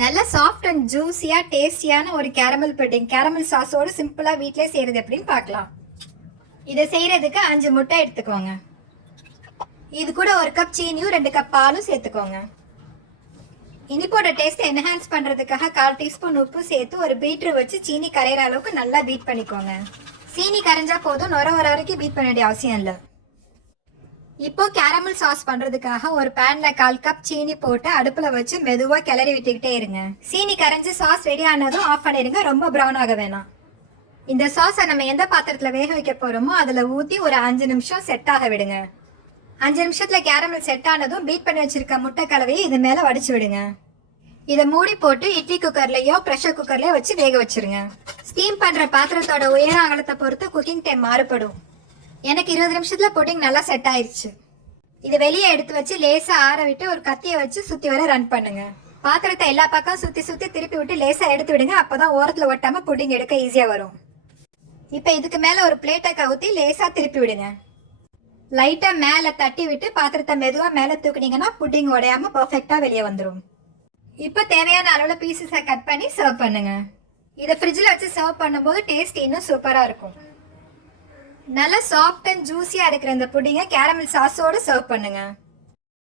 நல்ல soft and ஜூஸியா டேஸ்டியான ஒரு கேரமல் புட்டிங் கேரமல் சாஸோடு சிம்பிளா வீட்டிலே செய்யறது எப்படின்னு பார்க்கலாம். இதை செய்யறதுக்கு 5 முட்டை எடுத்துக்கோங்க. இது கூட 1 கப் சீனியும் 2 கப் பாலும் சேர்த்துக்கோங்க. இனிப்போட டேஸ்ட் என்ஹான்ஸ் பண்றதுக்காக 1/4 டீஸ்பூன் உப்பு சேர்த்து ஒரு பீட்டர் வச்சு சீனி கரையிற அளவுக்கு நல்லா பீட் பண்ணிக்கோங்க. சீனி கரைஞ்சா போதும், நுர வர வரைக்கும் பீட் பண்ண வேண்டிய அவசியம் இல்லை. இப்போ கேரமல் சாஸ் பண்றதுக்காக ஒரு பேன்ல 1/4 கப் சீனி போட்டு அடுப்புல வச்சு மெதுவா கிளறி விட்டுக்கிட்டே இருங்க. சீனி கரைஞ்சு சாஸ் ரெடி ஆனதும் ஆஃப் பண்ணிடுங்க. ரொம்ப ப்ரௌன் ஆக வேணாம். இந்த சாஸை நம்ம எந்த பாத்திரத்துல வேக வைக்க போறோமோ அதுல ஊத்தி ஒரு 5 நிமிஷம் செட் ஆக விடுங்க. 5 நிமிஷத்துல கேரமல் செட் ஆனதும் பீட் பண்ணி வச்சிருக்க முட்டை கலவையை இது மேல வடிச்சு விடுங்க. இதை மூடி போட்டு இட்லி குக்கர்லயோ ப்ரெஷர் குக்கர்லயோ வச்சு வேக வச்சிருங்க. ஸ்டீம் பண்ற பாத்திரத்தோட உயர அகலத்தை பொறுத்து குக்கிங் டைம் மாறுபடும். எனக்கு 20 நிமிஷத்துல புட்டிங் நல்லா செட் ஆயிடுச்சு. இதை வெளியே எடுத்து வச்சு லேசா ஆற விட்டு ஒரு கத்தியை வச்சு சுத்தி வர ரன் பண்ணுங்க. பாத்திரத்தை எல்லா பக்கம் சுத்தி சுத்தி திருப்பி விட்டு லேசா எடுத்து விடுங்க. அப்பதான் ஓரத்துல ஒட்டாம புட்டிங் எடுக்க ஈஸியா வரும். இப்ப இதுக்கு மேல ஒரு பிளேட்டை கவுத்தி லேசா திருப்பி விடுங்க. லைட்டா மேல தட்டி விட்டு பாத்திரத்தை மெதுவா மேல தூக்குனீங்கன்னா புட்டிங் உடையாம பர்ஃபெக்டா வெளியே வந்துடும். இப்ப தேவையான அளவுல பீசஸை கட் பண்ணி சர்வ் பண்ணுங்க. இதை ஃப்ரிட்ஜில் வச்சு சர்வ் பண்ணும்போது டேஸ்ட் இன்னும் சூப்பரா இருக்கும். நல்லா சாஃப்ட் அண்ட் ஜூஸியா இருக்கிற இந்த புட்டிங்கை கேரமல் சாஸோடு சர்வ் பண்ணுங்க.